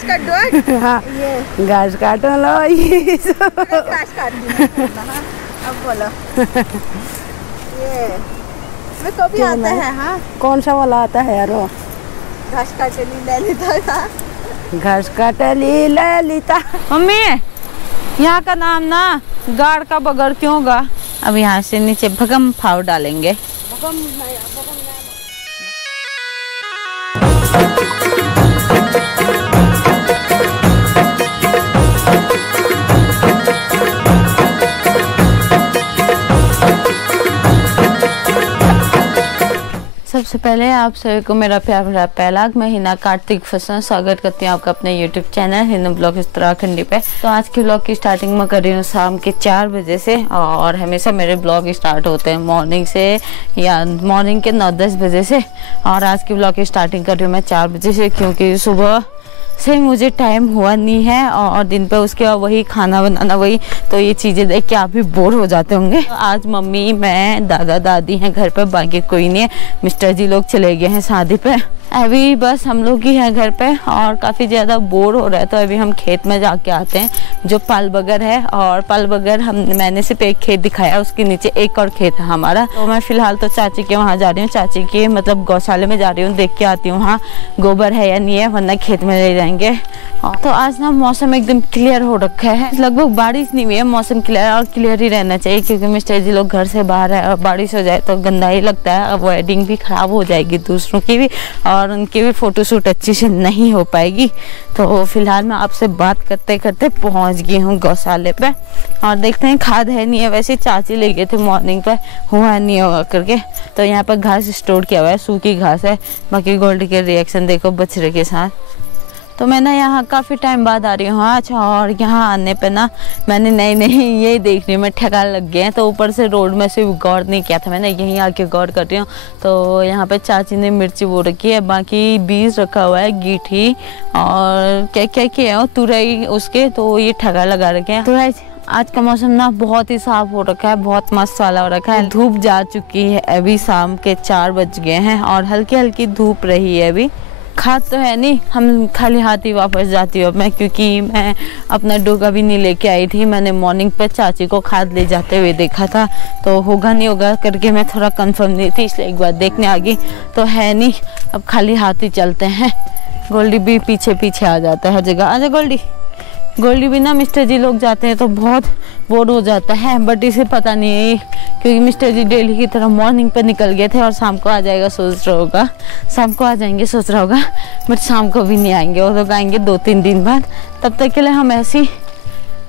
घास काट दो। हाँ घास काटो लो ये घास काट दी। अब बोलो ये मैं कभी आता है। हाँ कौन सा वाला आता है यार? घास काटली ललिता का। घास काटली ललिता। मम्मी यहाँ का नाम ना गाड़ का बगर क्यों होगा? अब यहाँ से नीचे भगम फाव डालेंगे। सबसे पहले आप सभी को मेरा प्यार भरा पहला महीना कार्तिक फसन स्वागत करती हूँ आपका अपने YouTube channel Hindu blog Uttarakhandi पे। तो आज की ब्लॉग की स्टार्टिंग में कर रही हूँ शाम के 4 बजे से, और हमेशा मेरे ब्लॉग स्टार्ट होते हैं मॉर्निंग से या मॉर्निंग के 9-10 बजे से। और आज की ब्लॉग की स्टार्टिंग कर रही हूँ मैं 4 बजे से, क्योंकि सुबह से मुझे टाइम हुआ नहीं है और दिन पे उसके बाद वही खाना बनाना वही, तो ये चीज़ें देख के आप भी बोर हो जाते होंगे। तो आज मम्मी मैं दादा दादी हैं घर पे, बाकी कोई नहीं है। मिस्टर जी लोग चले गए हैं शादी पे, अभी बस हम लोग ही हैं घर पे और काफ़ी ज़्यादा बोर हो रहा है। तो अभी हम खेत में जाके आते हैं जो पाल बगर है, और पाल बगर मैंने सिर्फ एक खेत दिखाया, उसके नीचे एक और खेत है हमारा। तो मैं फ़िलहाल तो चाची के वहाँ जा रही हूँ, चाची के मतलब गौशाले में जा रही हूँ, देख के आती हूँ वहाँ गोबर है या नहीं है, वरना खेत में ले जाएंगे। तो आज ना मौसम एकदम क्लियर हो रखा है, लगभग बारिश नहीं हुई है, मौसम क्लियर और क्लियर ही रहना चाहिए, क्योंकि मिस्टर जी लोग घर से बाहर है और बारिश हो जाए तो गंदा ही लगता है। वेडिंग भी ख़राब हो जाएगी दूसरों की भी, और उनकी भी फ़ोटोशूट अच्छी से नहीं हो पाएगी। तो फिलहाल मैं आपसे बात करते करते पहुंच गई हूँ गौशाले पे, और देखते हैं खाद है नहीं है, वैसे चाची ले गए थे मॉर्निंग पे, हुआ नहीं होगा करके। तो यहाँ पर घास स्टोर किया हुआ है, सूखी घास है। बाकी गोल्ड के रिएक्शन देखो बछड़े के साथ। तो मैं ना यहाँ काफ़ी टाइम बाद आ रही हूँ आज, और यहाँ आने पे ना मैंने नहीं ये देख रही हूँ मैं ठेका लग गए हैं, तो ऊपर से रोड में से गौर नहीं किया था मैंने, यहीं आके गौर कर रही हूँ। तो यहाँ पे चाची ने मिर्ची बो रखी है, बाकी बीज रखा हुआ है, गीठी और क्या क्या किया है तुरई उसके, तो ये ठेका लगा रखे हैं। तो आज का मौसम ना बहुत ही साफ हो रखा है, बहुत मस्त वाला हो रखा है। धूप जा चुकी है, अभी शाम के 4 बज गए हैं और हल्की हल्की धूप रही है। अभी खाद तो है नहीं, हम खाली हाथ ही वापस जाती हूँ मैं, क्योंकि मैं अपना डोगा भी नहीं लेके आई थी। मैंने मॉर्निंग पे चाची को खाद ले जाते हुए देखा था, तो होगा नहीं होगा करके मैं थोड़ा कंफर्म नहीं थी, इसलिए एक बार देखने आ गई। तो है नहीं, अब खाली हाथ ही चलते हैं। गोल्डी भी पीछे पीछे आ जाता है हर जगह। आजा गोल्डी। गोल्डी भी ना मिस्टर जी लोग जाते हैं तो बहुत बोर हो जाता है, बट इसे पता नहीं है क्योंकि मिस्टर जी डेली की तरह मॉर्निंग पे निकल गए थे और शाम को आ जाएगा सोच रहा होगा, शाम को आ जाएंगे सोच रहा होगा, बट शाम को भी नहीं आएंगे, वो लोग आएंगे 2-3 दिन बाद। तब तक के लिए हम ऐसे ही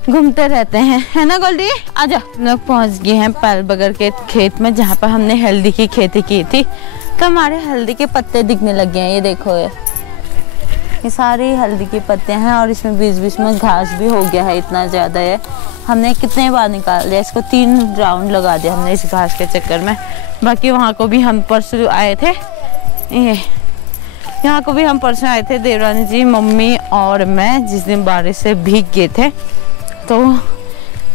घूमते रहते हैं, है ना गोल्डी? आजा। लोग पहुँच गए हैं पाल बगर के खेत में, जहाँ पर हमने हल्दी की खेती की थी। तो हमारे हल्दी के पत्ते दिखने लग गए हैं, ये देखो ये सारी हल्दी के पत्ते हैं, और इसमें बीच बीच में घास भी हो गया है, इतना ज़्यादा है। हमने कितने बार निकाल दिया इसको, 3 राउंड लगा दिया हमने इस घास के चक्कर में। बाकी वहाँ को भी हम परसों आए थे, यहाँ को भी हम परसों आए थे, देवरानी जी, मम्मी और मैं, जिस दिन बारिश से भीग गए थे। तो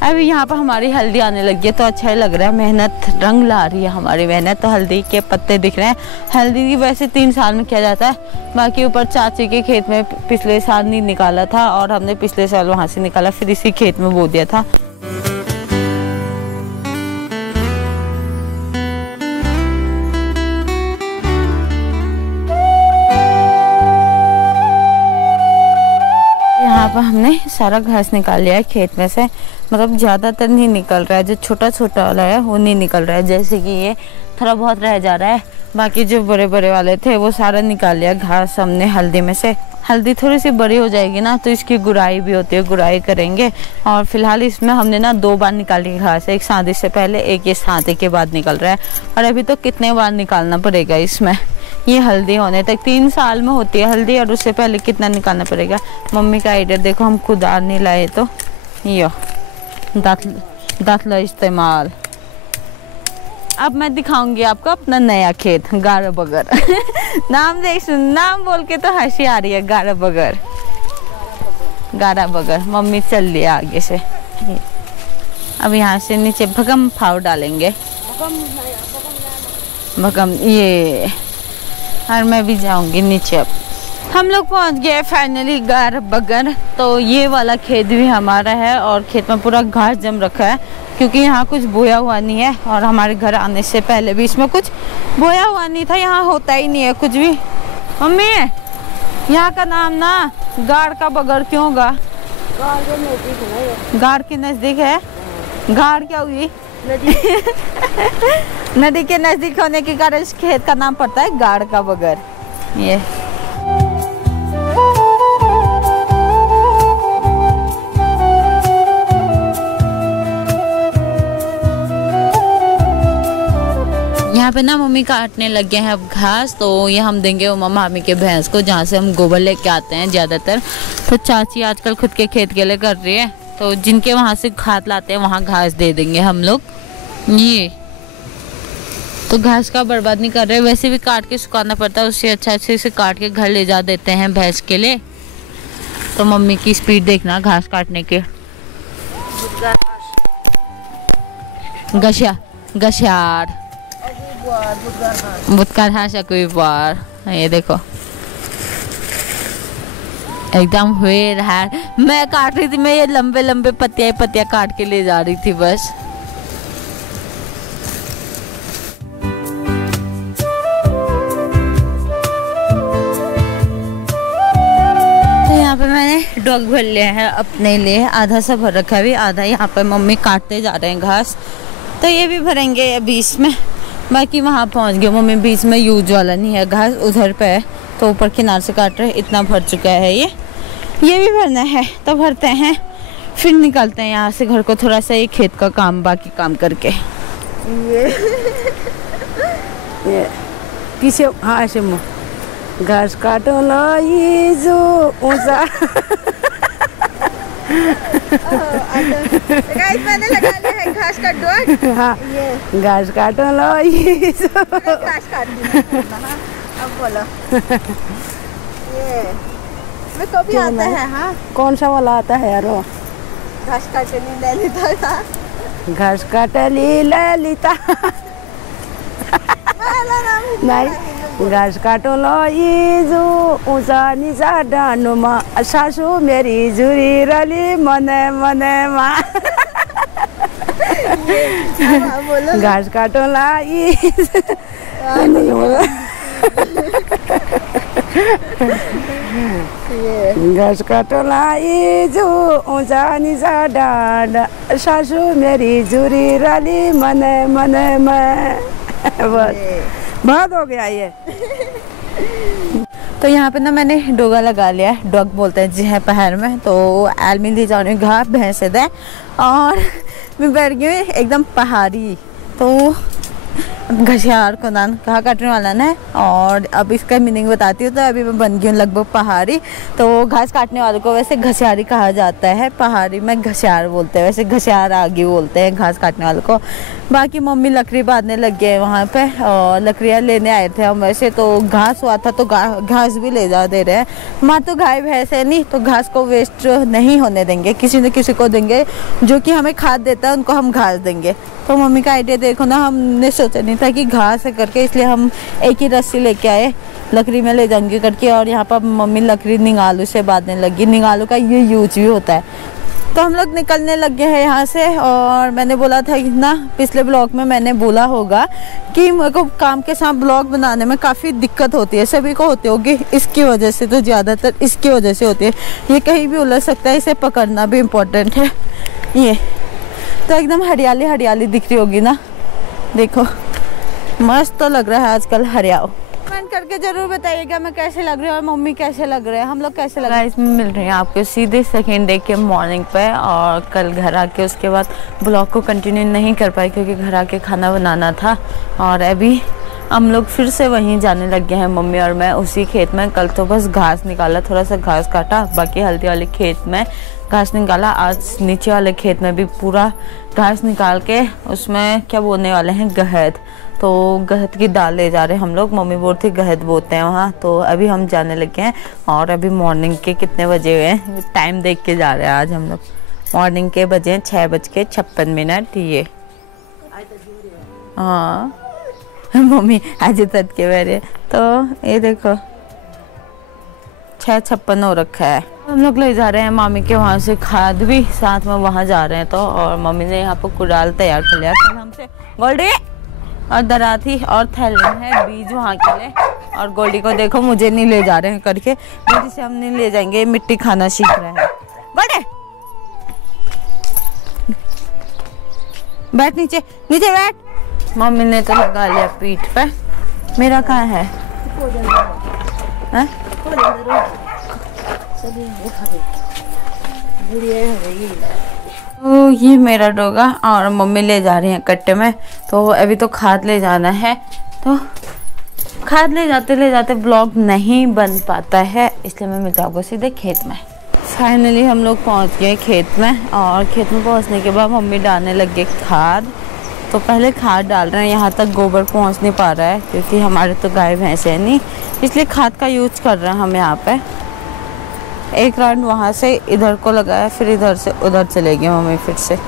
अभी यहाँ पर हमारी हल्दी आने लगी है, तो अच्छा ही लग रहा है, मेहनत रंग ला रही है हमारी मेहनत। तो हल्दी के पत्ते दिख रहे हैं। हल्दी की वैसे 3 साल में किया जाता है, बाकी ऊपर चाची के खेत में पिछले साल नहीं निकाला था, और हमने पिछले साल वहाँ से निकाला, फिर इसी खेत में बो दिया था। यहाँ पर हमने सारा घास निकाल लिया है खेत में से, मतलब ज़्यादातर नहीं निकल रहा है, जो छोटा छोटा वाला है वो नहीं निकल रहा है, जैसे कि ये थोड़ा बहुत रह जा रहा है। बाकी जो बड़े बड़े वाले थे वो सारा निकाल लिया घास हमने हल्दी में से। हल्दी थोड़ी सी बड़ी हो जाएगी ना, तो इसकी गुड़ाई भी होती है, गुड़ाई करेंगे। और फिलहाल इसमें हमने ना 2 बार निकाली घास, एक शादी से पहले, एक ये शादी के बाद निकल रहा है। और अभी तो कितने बार निकालना पड़ेगा इसमें, ये हल्दी होने तक 3 साल में होती है हल्दी, और उससे पहले कितना निकालना पड़ेगा। मम्मी का आइडिया देखो, हम खुदार नहीं लाए तो यो दातला इस्तेमाल। अब मैं दिखाऊंगी आपको अपना नया खेत, गारा बगर नाम देख, नाम बोल के तो हंसी आ रही है, गारा बगर, गारा बगर। मम्मी चल लिया आगे से। अब यहाँ से नीचे भगम फाव डालेंगे, भगम ये, और मैं भी जाऊंगी नीचे। अब हम लोग पहुंच गए फाइनली घर बगन। तो ये वाला खेत भी हमारा है और खेत में पूरा घास जम रखा है क्योंकि यहाँ कुछ बोया हुआ नहीं है और हमारे घर आने से पहले भी इसमें कुछ बोया हुआ नहीं था। यहाँ होता ही नहीं है कुछ भी। मम्मी यहाँ का नाम ना गाड़ का बगड़ क्यों होगा? गाड़ के नजदीक है। गाड़ क्या हुई? नदी के नजदीक होने के कारण इस खेत का नाम पड़ता है गाड़ का बगड़। ये यहाँ पे ना मम्मी काटने लग गए हैं अब घास। तो ये हम देंगे उमा मामी के भैंस को जहाँ से हम गोबर लेके आते हैं ज़्यादातर। तो चाची आजकल खुद के खेत के लिए कर रही है, तो जिनके वहाँ से खाद लाते हैं वहाँ घास दे देंगे हम लोग। ये तो घास का बर्बाद नहीं कर रहे, वैसे भी काट के सुखाना पड़ता है, उससे अच्छा अच्छे से काट के घर ले जा देते हैं भैंस के लिए। तो मम्मी की स्पीड देखना घास काटने के। गशार बुटकार हाशा कोई बार। ये देखो एकदम हुए रहा। मैं काट रही थी, मैं ये लंबे लंबे पत्तियां काट के ले जा रही थी बस। तो यहाँ पे मैंने डॉग भर लिया है अपने लिए, आधा सा भर रखा है भी, आधा यहाँ पे मम्मी काटते जा रहे हैं घास। तो ये भी भरेंगे बीच में, बाकी वहाँ पहुँच गए मम्मी। बीच में यूज वाला नहीं है घास, उधर पे है तो ऊपर किनार से काट रहे। इतना भर चुका है ये भी भरना है। तो भरते हैं फिर निकलते हैं यहाँ से घर को, थोड़ा सा ये खेत का काम बाकी काम करके। ये पीछे हाँ ऐसे मुँह घास काटो लो ये जो ऊंचा। गाइस मैंने लगा लिया है घास का डॉग। हाँ घास काटो लो ये जो घास काट दिया। हाँ अब बोलो। ये मैं कभी आता है। हाँ कौन सा वाला आता है यारो? घास काटनी ललिता था। घास काटली ललिता नहीं घास काटो लो ये जो ऊंचा नीचा डानुमा सासू मेरी जुरी रली मने मने मा। घास काटो ला ये नहीं बोला। घास काटो ला ये जो ऊंचा नीचा डांड सासू मेरी जुरी रली मने मने में। बहुत हो गया ये। तो यहाँ पे ना मैंने डोगा लगा लिया है, डॉग बोलते हैं जी है पहाड़ में। तो आलमी दी जाने घास भैंस दे और मैं बैठ गई एकदम पहाड़ी। तो घसियार को नान कहाँ काटने वाला ना। और अब इसका मीनिंग बताती हूँ। तो अभी मैं बन गई हूँ लगभग पहाड़ी। तो घास काटने वालों को वैसे घसियारी कहा जाता है, पहाड़ी में घसियार बोलते हैं, वैसे घसियार आगे बोलते हैं घास काटने वालों को। बाकी मम्मी लकड़ी बांधने लग गए वहाँ पे और लकड़ियाँ लेने आए थे हम। वैसे तो घास हुआ था तो घास भी ले जा दे रहे हैं। माँ तो गाय भैंस है नहीं, तो घास को वेस्ट नहीं होने देंगे, किसी न किसी को देंगे जो कि हमें खाद देता है, उनको हम घास देंगे। तो मम्मी का आइडिया देखो ना, हमने सोचा नहीं था कि घास है करके, इसलिए हम एक ही रस्सी लेके आए, लकड़ी में ले जाएंगे करके। और यहाँ पर मम्मी लकड़ी निगालू से बांधने लगी। निगालू का ये यूज भी होता है। तो हम लोग निकलने लग गए हैं यहाँ से। और मैंने बोला था कि ना पिछले ब्लॉग में मैंने बोला होगा कि मेरे को काम के साथ ब्लॉग बनाने में काफ़ी दिक्कत होती है, सभी को होती होगी। इसकी वजह से तो ज़्यादातर इसकी वजह से होती है, ये कहीं भी उलझ सकता है, इसे पकड़ना भी इम्पोर्टेंट है। ये तो एकदम हरियाली हरियाली दिख रही होगी ना, देखो मस्त तो लग रहा है आजकल हरियाओ। कमेंट करके जरूर बताइएगा मैं कैसे लग रही हूँ और मम्मी कैसे लग रहे हैं, हम लोग कैसे लग रहे हैं। इसमें मिल रही है आपको सीधे सेकेंड डे के मॉर्निंग पे। और कल घर आके उसके बाद ब्लॉग को कंटिन्यू नहीं कर पाई क्योंकि घर आके खाना बनाना था। और अभी हम लोग फिर से वहीं जाने लग गए हैं मम्मी और मैं, उसी खेत में। कल तो बस घास निकाला, थोड़ा सा घास काटा, बाकी हल्दी वाले खेत में घास निकाला। आज नीचे वाले खेत में भी पूरा घास निकाल के उसमें क्या बोने वाले हैं, गहत। तो गहत की दाल ले जा रहे हैं हम लोग। मम्मी बोलती गहत बोते हैं वहाँ। तो अभी हम जाने लगे हैं। और अभी मॉर्निंग के कितने बजे हुए हैं, टाइम देख के जा रहे हैं आज हम लोग। मॉर्निंग के बजे हैं 6:56। ये हाँ मम्मी आज तक के मेरे। तो ये देखो 6:56 हो रखा है। हम लोग ले जा रहे हैं मामी के वहाँ से खाद भी, साथ में वहाँ जा रहे हैं तो। और मम्मी ने यहाँ पर कुड़ाल तैयार कर लिया कल हमसे गोल्डी और दराती और थैले है बीज वहाँ के लिए। और गोल्डी को देखो मुझे नहीं ले जा रहे हैं करके, मेरी से हम नहीं ले जाएंगे, मिट्टी खाना सीख रहा है। गोल्डी बैठ, नीचे नीचे बैठ। मम्मी ने तो लगा लिया पीठ पे, मेरा कहाँ है? तो ये मेरा डोगा और मम्मी ले जा रही हैं कट्टे में। तो अभी तो खाद ले जाना है, तो खाद ले जाते ब्लॉग नहीं बन पाता है, इसलिए मैं मिलता हूँ सीधे खेत में। फाइनली हम लोग पहुँच गए खेत में। और खेत में पहुँचने के बाद मम्मी डालने लग गई खाद। तो पहले खाद डाल रहे हैं, यहाँ तक गोबर पहुँच नहीं पा रहा है क्योंकि हमारे तो गाय भैंस है नहीं, इसलिए खाद का यूज कर रहे हैं हम यहाँ पे। एक राउंड वहाँ से इधर को लगाया, फिर इधर से उधर चले गए मम्मी फिर से।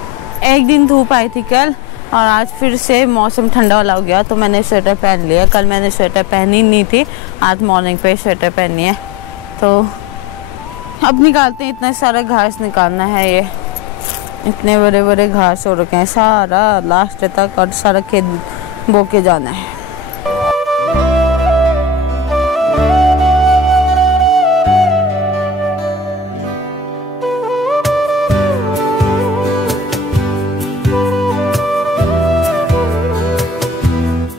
एक दिन धूप आई थी कल और आज फिर से मौसम ठंडा वाला हो गया तो मैंने स्वेटर पहन लिया। कल मैंने स्वेटर पहनी नहीं थी, आज मॉर्निंग पे स्वेटर पहनी है। तो अब निकालते हैं, इतना सारा घास निकालना है, ये इतने बड़े बड़े घास हो रखे हैं, सारा लास्ट तक और सारा खेत बो के जाना है।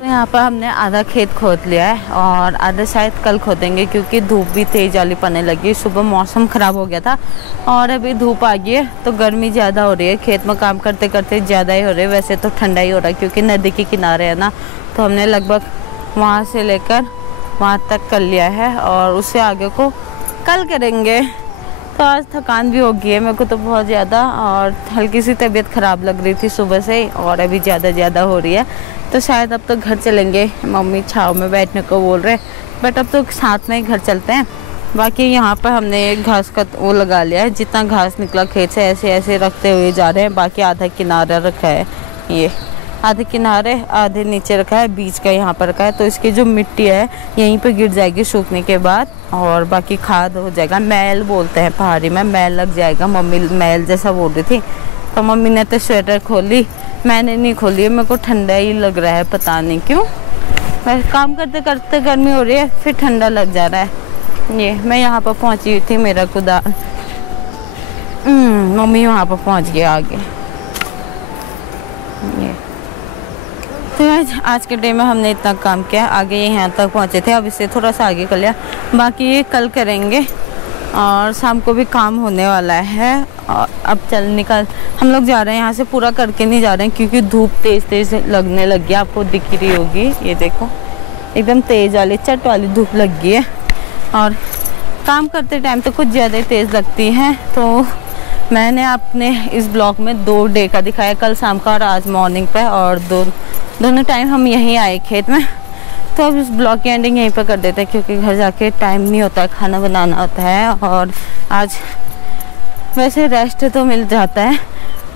यहाँ पर हमने आधा खेत खोद लिया है और आधा शायद कल खोदेंगे क्योंकि धूप भी तेज वाली पड़ने लगी। सुबह मौसम ख़राब हो गया था और अभी धूप आ गई है तो गर्मी ज़्यादा हो रही है। खेत में काम करते करते ज़्यादा ही हो रही है, वैसे तो ठंडा ही हो रहा है क्योंकि नदी के किनारे है ना। तो हमने लगभग वहाँ से लेकर वहाँ तक कर लिया है और उससे आगे को कल करेंगे। तो आज थकान भी हो गई है मेरे को तो बहुत ज़्यादा, और हल्की सी तबीयत ख़राब लग रही थी सुबह से और अभी ज़्यादा हो रही है। तो शायद अब तो घर चलेंगे, मम्मी छाँव में बैठने को बोल रहे, बट अब तो साथ में ही घर चलते हैं। बाकी यहाँ पर हमने एक घास का वो लगा लिया है, जितना घास निकला खेत से ऐसे ऐसे रखते हुए जा रहे हैं। बाकी आधा किनारा रखा है, ये आधे किनारे आधे नीचे रखा है, बीच का यहाँ पर रखा है। तो इसकी जो मिट्टी है यहीं पे गिर जाएगी सूखने के बाद और बाकी खाद हो जाएगा। मैल बोलते हैं पहाड़ी में, मैल लग जाएगा। मम्मी मैल जैसा बोल रही थी। तो मम्मी ने तो स्वेटर खोली, मैंने नहीं खोली है, मेरे को ठंडा ही लग रहा है, पता नहीं क्यों। बस काम करते करते गर्मी हो रही है फिर ठंडा लग जा रहा है। ये मैं यहाँ पर पहुँची हुई थी, मेरा कुदाल मम्मी वहाँ पर पहुँच गया आगे। ये तो आज के डे में हमने इतना काम किया, आगे यहाँ तक पहुँचे थे, अब इससे थोड़ा सा आगे कर लिया। बाकी ये कल करेंगे और शाम को भी काम होने वाला है। और अब हम लोग जा रहे हैं यहाँ से, पूरा करके नहीं जा रहे हैं क्योंकि धूप तेज़ लगने लग गई। आपको दिख रही होगी, ये देखो एकदम तेज़ वाली चट वाली धूप लग गई है और काम करते टाइम तो कुछ ज़्यादा ही तेज़ लगती है। तो मैंने अपने इस ब्लॉग में 2 डे का दिखाया, कल शाम का और आज मॉर्निंग पे, और दोनों टाइम हम यहीं आए खेत में। तो अब इस ब्लॉग की एंडिंग यहीं पर कर देते हैं क्योंकि घर जाके टाइम नहीं होता है, खाना बनाना होता है। और आज वैसे रेस्ट तो मिल जाता है,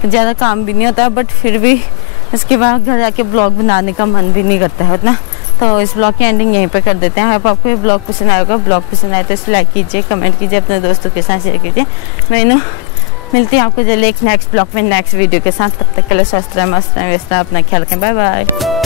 ज़्यादा काम भी नहीं होता है, बट फिर भी इसके बाद घर जाके ब्लॉग बनाने का मन भी नहीं करता है उतना। तो इस ब्लॉग की एंडिंग यहीं पे कर देते हैं। अब आपको ये ब्लॉग पसंद आएगा, ब्लॉग पसंद आए तो इसे लाइक कीजिए, कमेंट कीजिए, अपने दोस्तों के साथ शेयर कीजिए। मैंने मिलती है आपको जल्दी एक नेक्स्ट ब्लॉग में नेक्स्ट वीडियो के साथ। तब तक के लिए स्वस्थ रहें, मस्त रहें, व्यस्त रहें, अपना ख्याल रखें। Bye bye.